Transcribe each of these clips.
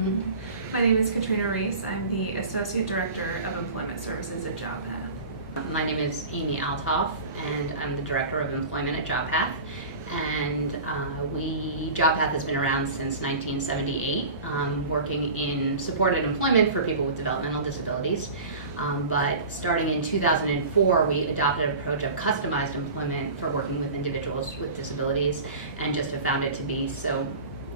Mm-hmm. My name is Katrina Reese. I'm the Associate Director of Employment Services at JobPath. My name is Amy Althoff, and I'm the Director of Employment at JobPath. And JobPath has been around since 1978, working in supported employment for people with developmental disabilities. But starting in 2004, we adopted an approach of customized employment for working with individuals with disabilities, and just have found it to be so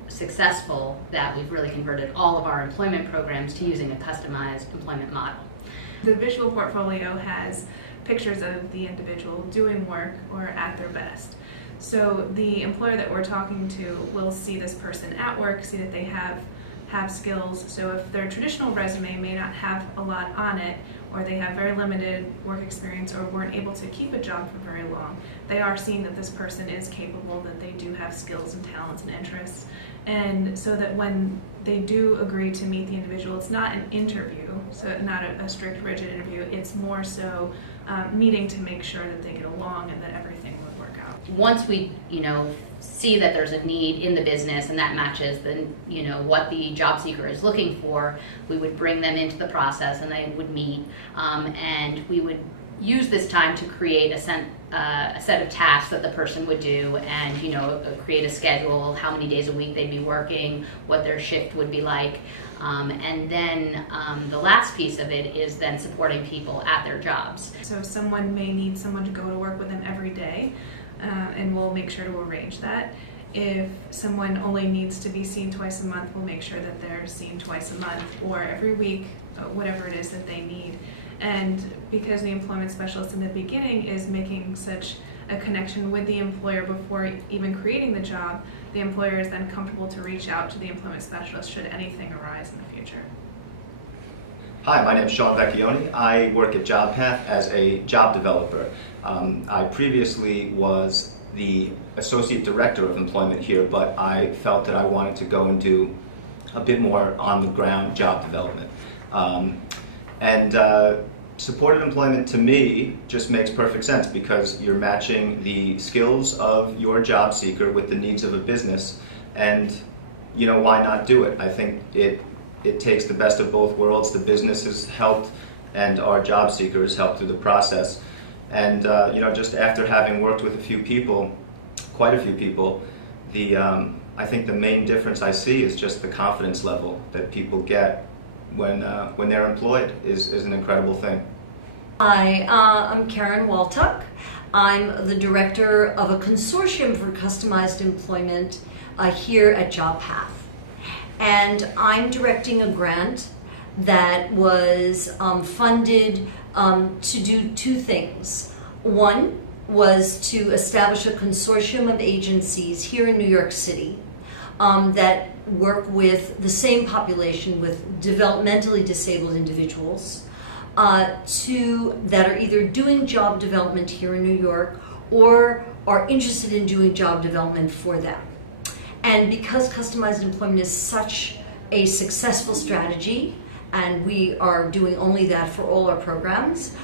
successful that we've really converted all of our employment programs to using a customized employment model. The visual portfolio has pictures of the individual doing work or at their best. So the employer that we're talking to will see this person at work, see that they have skills. So if their traditional resume may not have a lot on it, or they have very limited work experience, or weren't able to keep a job for very long, they are seeing that this person is capable, that they do have skills and talents and interests. And so that when they do agree to meet the individual, it's not an interview, so not a strict, rigid interview. It's more so meeting to make sure that they get along and that everything would work out. Once we, see that there's a need in the business and that matches what the job seeker is looking for, we would bring them into the process and they would meet, and we would use this time to create a set of tasks that the person would do, and create a schedule, how many days a week they'd be working, what their shift would be like, and then the last piece of it is then supporting people at their jobs. So someone may need someone to go to work with them every day, and we'll make sure to arrange that. If someone only needs to be seen twice a month, we'll make sure that they're seen twice a month or every week, whatever it is that they need. And because the employment specialist in the beginning is making such a connection with the employer before even creating the job, the employer is then comfortable to reach out to the employment specialist should anything arise in the future. Hi, my name is Sean Vecchione. I work at JobPath as a job developer. I previously was the Associate Director of Employment here, but I felt that I wanted to go and do a bit more on-the-ground job development. Supported employment to me just makes perfect sense because you're matching the skills of your job seeker with the needs of a business, and why not do it? I think it takes the best of both worlds. The business is helped and our job seeker is helped through the process. And just after having worked with quite a few people, I think the main difference I see is just the confidence level that people get when they're employed is an incredible thing. Hi, I'm Karen Waltuck. I'm the director of a consortium for customized employment here at JobPath. And I'm directing a grant that was funded to do two things. One was to establish a consortium of agencies here in New York City that work with the same population, with developmentally disabled individuals, that are either doing job development here in New York or are interested in doing job development for them. And because customized employment is such a successful strategy, and we are doing only that for all our programs,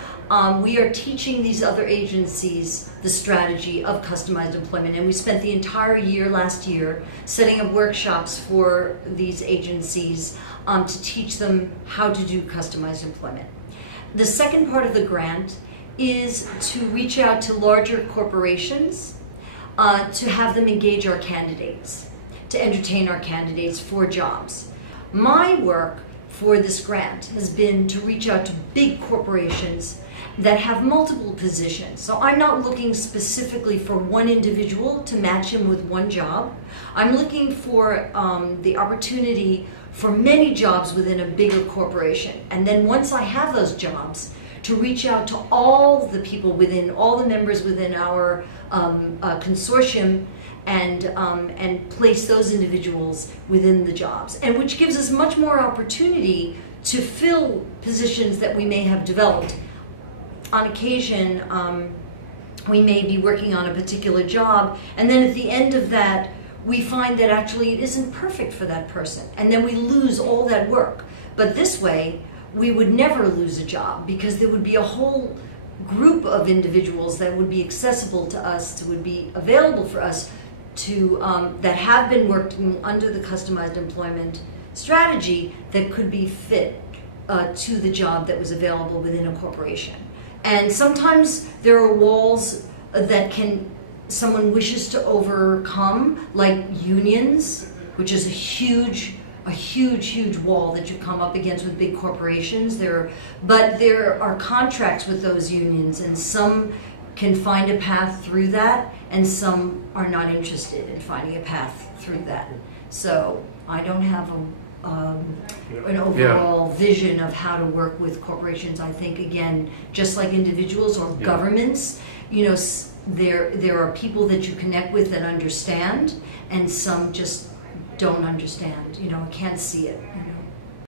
we are teaching these other agencies the strategy of customized employment. And we spent the entire year last year setting up workshops for these agencies to teach them how to do customized employment. The second part of the grant is to reach out to larger corporations to have them engage our candidates, to entertain our candidates for jobs. My work for this grant has been to reach out to big corporations that have multiple positions. So I'm not looking specifically for one individual to match him with one job. I'm looking for the opportunity for many jobs within a bigger corporation. And then once I have those jobs, to reach out to all the people within, all the members within our consortium and place those individuals within the jobs, and which gives us much more opportunity to fill positions that we may have developed. On occasion, we may be working on a particular job, and then at the end of that, we find that actually it isn't perfect for that person, and then we lose all that work. But this way, we would never lose a job because there would be a whole group of individuals that would be accessible to us, that would be available for us to, that have been working under the customized employment strategy that could be fit to the job that was available within a corporation. And sometimes there are walls that someone wishes to overcome, like unions, which is a huge wall that you come up against with big corporations. But there are contracts with those unions, and some can find a path through that, and some are not interested in finding a path through that. So I don't have an overall vision of how to work with corporations. I think, again, just like individuals or governments, you know, there are people that you connect with that understand, and some just don't understand, you know, can't see it. You know.